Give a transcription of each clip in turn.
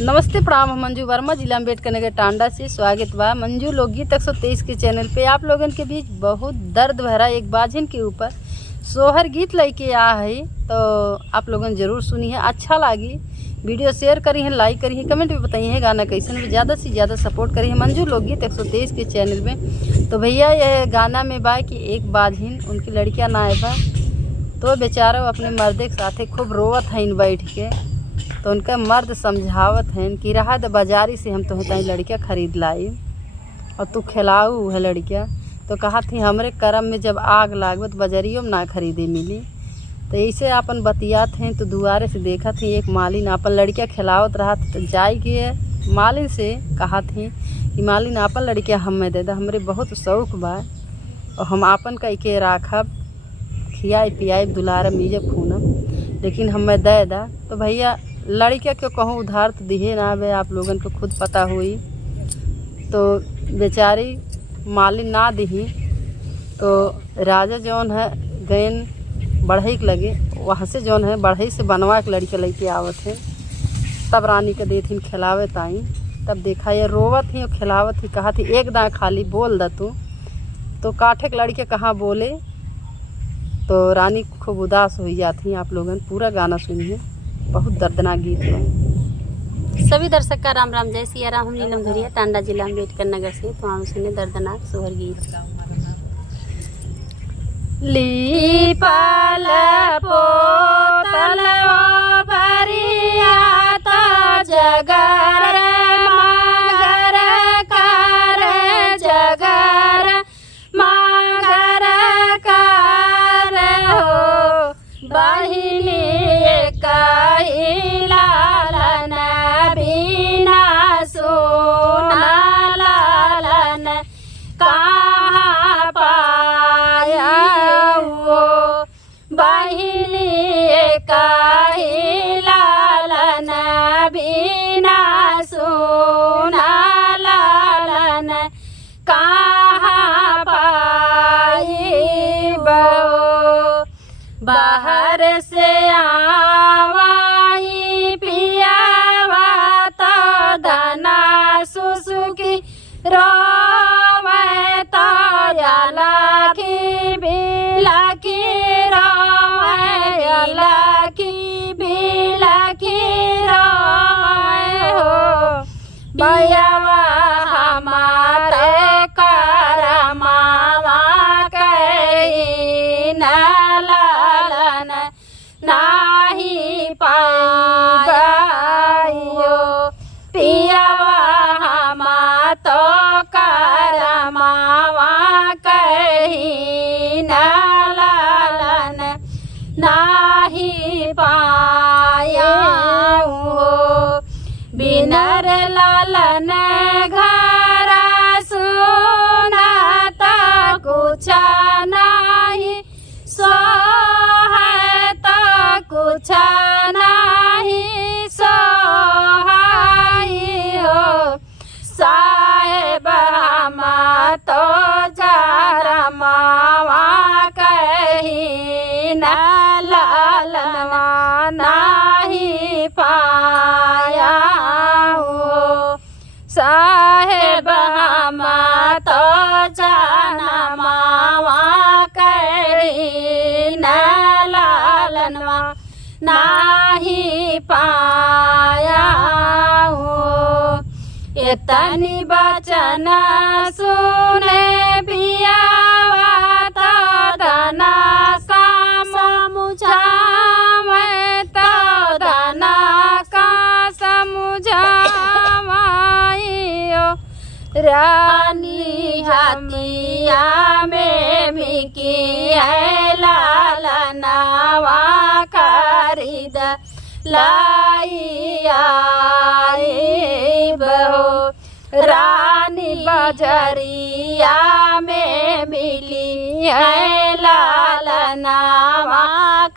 नमस्ते प्रणाम, हम मंजू वर्मा, जिला अम्बेडकर नगर टांडा से स्वागत बा मंजू लोकगीत 123 के चैनल पे। आप लोगन के बीच बहुत दर्द भरा एक बाजिन के ऊपर सोहर गीत लेके आ है, तो आप लोगन जरूर सुनी है। अच्छा लगी वीडियो शेयर करी है, लाइक करी है, कमेंट में बताइए है गाना कैसन में। ज़्यादा से ज़्यादा सपोर्ट करी है मंजू लोकगीत 123 के चैनल में। तो भैया ये गाना में बा कि एक बाजिन उनकी लड़कियाँ ना आए बा, तो बेचारा अपने मर्दे के साथे खूब रोवत हैं बैठ के। तो उनका मर्द समझावत हैं कि रहा द बाजारी से हम तो लड़कियाँ खरीद लाई और तू खिलाऊ है लड़कियाँ। तो कहा थी हमरे करम में जब आग लागत तो बाजारियों में ना खरीदे मिली। तो ऐसे अपन बतियात हैं तो दुआरे से देखा थी एक मालिन अपन लड़कियाँ खिलावत रहा। तो जाई के मालिन से कहा थी कि मालिन अपन लड़कियाँ हमें दे दा, हमरे बहुत शौक बा और हम आपन कह के राखब, खियाए पियाए दुलारा मीजब खूनम, लेकिन हमें दे दा। तो भैया लड़कियाँ क्यों कहूँ उधार तो दिए ना बे, आप लोगन को खुद पता हुई। तो बेचारी मालिन ना दी तो राजा जौन है गैन बढ़ई के लगे, वहाँ से जौन है बढ़ई से बनवा के लड़के लेके आवत है। तब रानी के देथिन खिलावे ताई, तब देखा ये रोवत ही और खिलावत ही। कहा थी एक दाँ खाली बोल दा तू, तो काठे के लड़के कहाँ बोले। तो रानी खूब उदास हो जाती। आप लोगन पूरा गाना सुनिए, बहुत दर्दनाक गीत है। सभी दर्शक का राम राम, जय सिया राम। हम नीलम धुरिया टांडा जिला अम्बेडकर नगर से। तो हम सुने दर्दनाक सोहर गीत। लीपल पोतल बरिया तो जगर मगर कर, जगर मगर कर हो बहिनी कही लालन बिना सोना लालन कहाँ पाया वो, बहिनी कही लालन बिना सोना लालन कहाँ पाई बो। बाहर से आवाई पियावा तो धना सुसुकी रोवे तो लाखी बिलाखी रोवे, लाखी बिलाखी रोवे हो भैयावा हमारे करमावा कहीं न लालन नाही पाइयो। पियावा हमा तो करमावा कहीं न लालन नाही पाया हो। बिनर लालन घरा सुना तो कुछ नहीं सोहै, तो कुछ नहीं सोहाई हो। साहेब हमा तो जरा मावा कहीं न लालनवा नहीं पाया हो। साहेब हमा तो जाना मावा कहीं न लालनवा नहीं पाया हो। इतनी बचन सुने पियावा तो धना का समुझावे, तो धना का समुझावाइयो। रानी हतिया में भी की है लालनावा खरीद लाई आई बहो। रानी बजरिया में मिली है लालनावा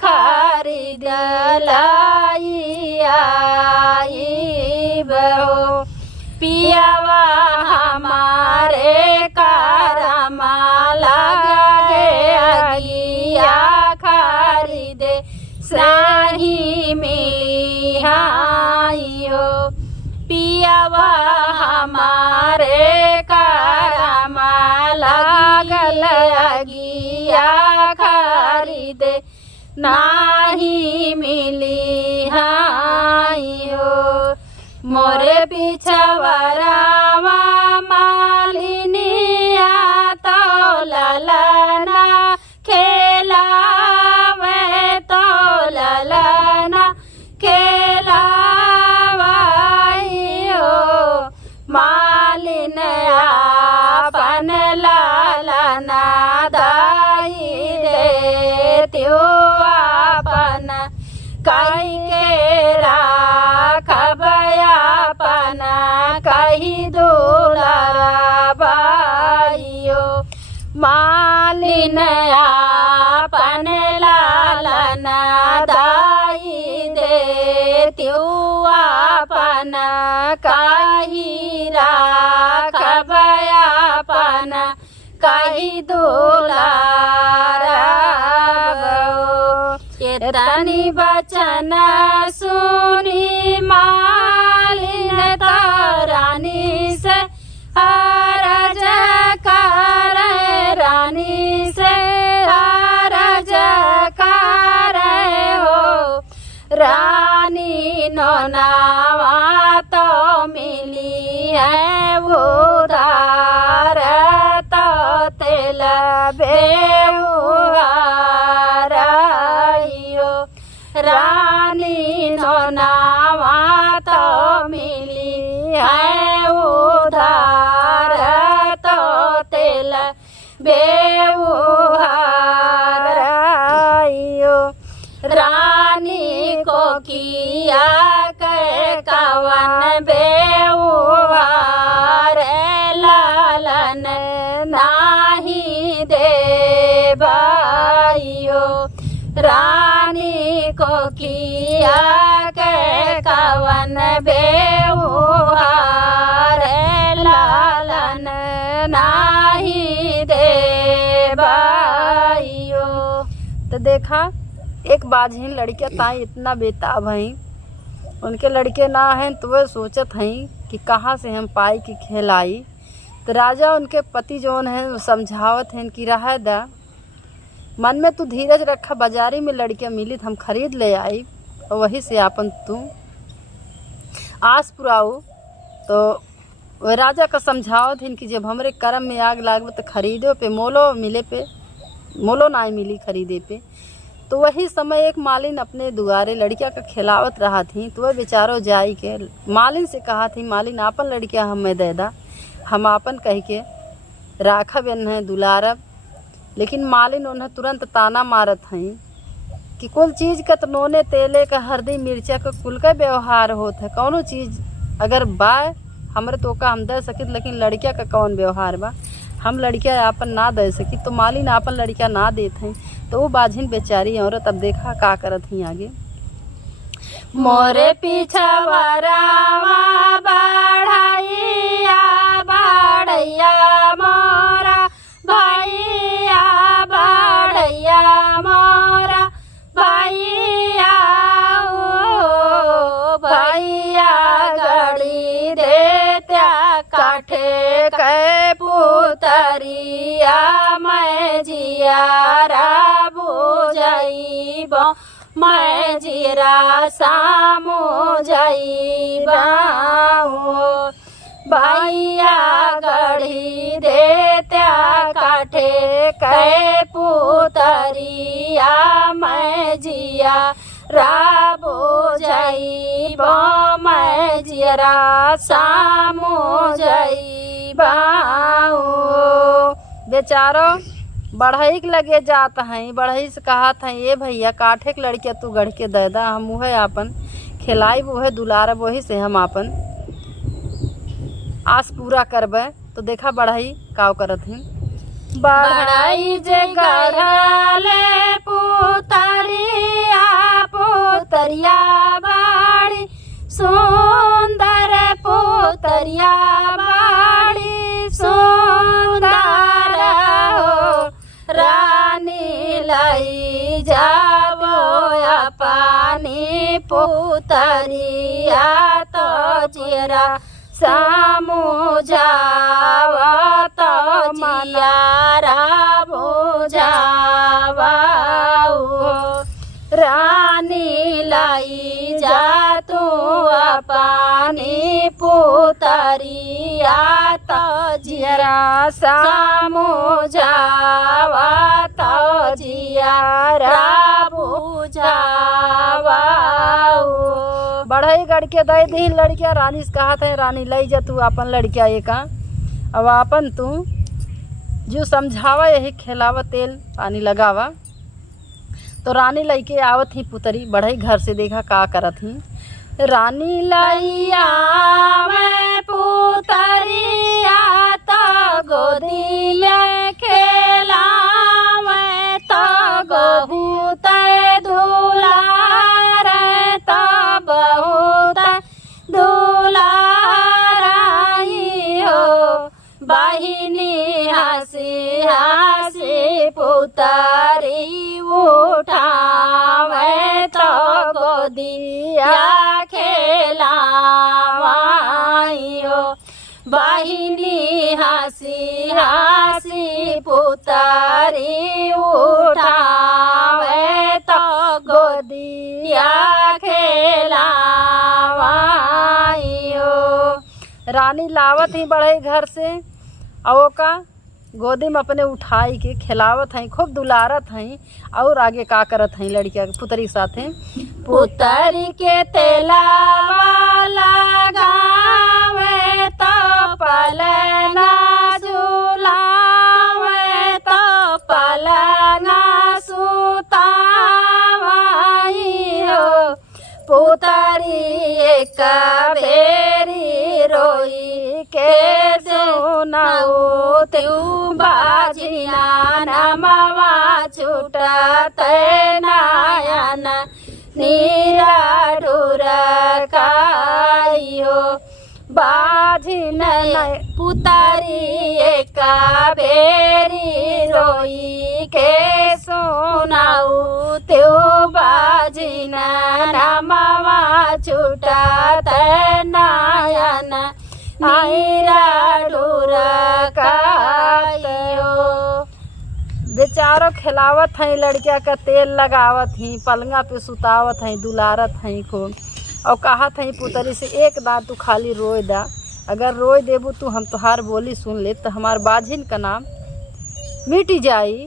खरीद लाई आई बहो। पियावा हमारे कारमा लगे अगिया, खरीदे सही मिली हाँ। लगिया खरीदे नाही मिली हाई हो। मोरे पिछवरावा मालिनिया तो ललना खेलावे तो ललना खेलावाई हो। मालिन आपन ललना दाई देत्यो आपन कहीं के राखब आपन कहीं दुलारा बाइयो। मालिन आपन लालना दाई देत्यो आपन कहीं राखब आपन कहीं दुलारा। तनी बचन सुनी मालिन रानी से हरज कर रानी से हरज कर हो। रानी नौनावा तो मिली है उधार तो तेल बेउहाराइयो। रानी नौनावा तो मिली है उधार तो तेल बेउहाराइयो। रानी को किया के कवन बेउहार लालन नाही देबाइयो। रानी को किया के कवन बेउहार लालन नाही देबाइयो। तो देखा एक बाझिन लड़के ताई इतना बेताब हैं, उनके लड़के ना हैं तो वह सोचत हैं कि कहाँ से हम पाई कि खिलाई। तो राजा उनके पति जौन हैं वो समझावत हैं कि रह दा, मन में तू धीरज रखा, बाजारी में लड़कियाँ मिली तो हम खरीद ले आई और वही से आपन तू आस पुराओ। तो वह राजा का समझावत हैं कि जब हमरे कर्म में आग लागो तो खरीदो पे मोलो मिले पे मोलो ना मिली खरीदे पे। तो वही समय एक मालिन अपने दुआरे लड़किया का खिलावत रहा थी। तो वह बेचारो जाई के मालिन से कहा थी, मालिन आपन लड़किया हमें दे दा, हम आपन कह के राखब इन्हें दुलारब। लेकिन मालिन उन्हें तुरंत ताना मारत हैं कि कुल चीज़ का तो नोने तेले का हल्दी मिर्चा का कुल का व्यवहार होता है। कौनो चीज़ अगर बा हमरे तो का हम दे सकित, लेकिन लड़किया का कौन व्यवहार बा, हम लड़किया आपन ना दे सकी। तो मालिन आपन लड़किया ना देते हैं। तो वो बाझिन बेचारी औरत अब देखा का करत ही आगे। मोरे पिछवरावा बढ़ैया बढ़ैया मोरा भैया बढ़ैया मोरा भैया ओ भैया गड़ी देत्या काठे के पुतरिया मैं जियारा बुझाइबो मैं जीरा सामो जाइबा हो। भैया गढ़ी देत्या काठे कै पुतरिया मैं जिया राबो जाइबो मैं जियरा सामो जाइबा हो। बेचारो बढ़ई के लगे जात हैं, बढ़ई से कहत हैं ये भैया काठे के लड़के तू गढ़ के दे दा, हम उहे आपन खिलाई वही दुलारब, वही से हम आपन आस पूरा करबे। तो देखा बढ़ई काव करत हैं। बढ़ई जे गढ़ले पुतरिया पुतरिया बाड़ी सुंदर पुतरिया बाड़ी सुंदर हो। रानी लाई जाबो पानी पुतरिया तो चिरा सामू जावा तो जियारा बुझावा रानी लाई जा तू अपनी पुतरिया तो जियरा सामुझावा तो जियरा बुझावा बढ़ई गढ़ के दे दी लड़किया रानी से कहा था रानी लई जा तू अपन लड़किया एक अब अपन तू जो समझावा यही खिलावा तेल पानी लगावा। तो रानी लई के आवत ही पुतरी बढ़ई घर से देखा का करत ही रानी लैया में पुतरिया तो गोदी में खेला में तो बहुत दुलार तो बहुत दुलाराई हो बहिनी हंसी हंसी पुतरी उठावे तो गोदिया खेलावाइयो बहिनी हंसी हंसी पुतरी उठावे तो गोदिया खेलावाइयो। रानी लावत ही बढ़े घर से और का गोदी में अपने उठाई के खिलावत हैं खूब दुलारत हैं और आगे का करत हैं लड़किया पुतरी के साथे पुतरी के तेलावा लगावे तो पलना झूलावे तो पलना सुतावाई हो पुतरी एक बेरी रोई के सुनाऊ तू बाजिया नमवा छूटत नयन नीरा ढुरकाइयो बाजिन पुतरी एक बेरी रोई के सुनाऊ तू बाजिन नमवा छूटत नयन नीरा ढुरकाइयो। बेचारो खिलावत हैं लड़किया का तेल लगावत ही पलंगा पे सुतावत हैं दुलारत हैं खूब और कहत हैं पुतरी से एक दांत तू खाली रोए दा अगर रोए देबू तू हम तुहार बोली सुन ले तो हमार बाझिन का नाम मिट जाई।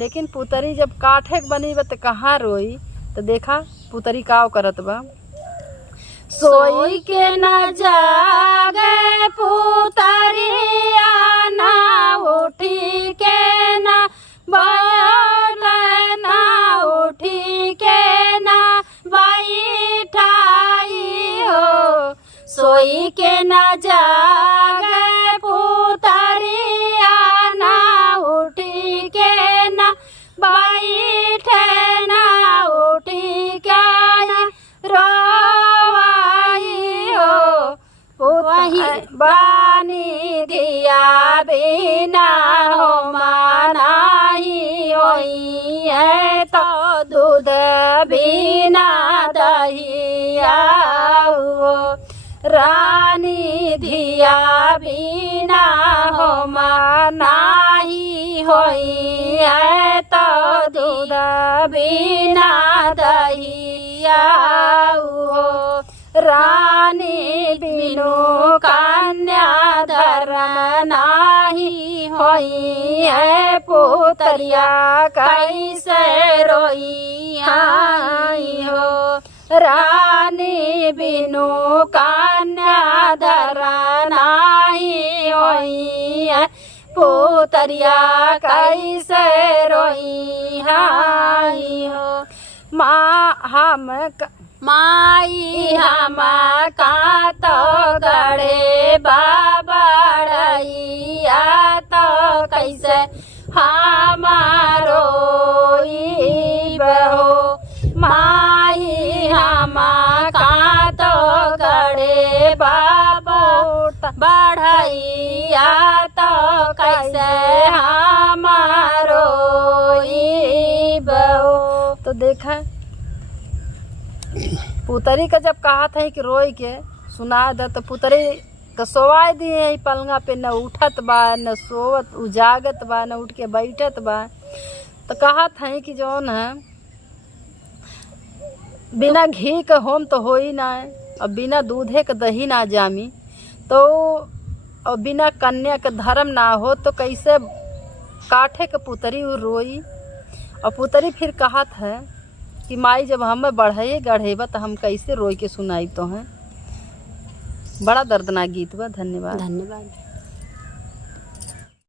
लेकिन पुतरी जब काठे के बनी बा तो कहाँ रोई तो देखा पुतरी काव करत बा सोई के न जागे पुतरिया ना उठी के न बैठना उठी के न बैठाई हो सोई के न जागे पुतरिया ना उठी के न बैठना उठी के रोवाई हो वही बानी दिया बिना हो मानाई होई है तो दूध बिना दहिया हो रानी दिया बिना हो मानाई होई है तो दूध बिना दहिया हो रानी बिनु कन्या धर्म नाही होई है पुतरिया कैसे रोई आई हो रानी बिनु कन्या धर्म नाही होई है पुतरिया कैसे रोई आई हो माई हम का तो गड़े बाबड़िया तो कैसे हमारो बहो माई हम का तो गड़े बाबा बढ़ैया तो कैसे हमारो बहो। तो देखा पुतरी का जब कहा था कि रोई के सुना दे तो पुतरी कसवाए दिए ई पलंगा पे, न उठत बा न सोवत उजागत बा न उठ के बैठत बा। तो कहत हैं कि जौन है बिना घी के होम तो हो ही ना, और बिना दूधे के दही ना जामी, तो और बिना कन्या के धर्म ना हो तो कैसे काठे के पुतरी रोई। और पुतरी फिर कहत है कि माई जब हमें बढ़े गढ़ेबा तो हम कैसे रोई के सुनाई तो हैं। बड़ा दर्दनाक गीत बा। धन्यवाद। धन्यवाद।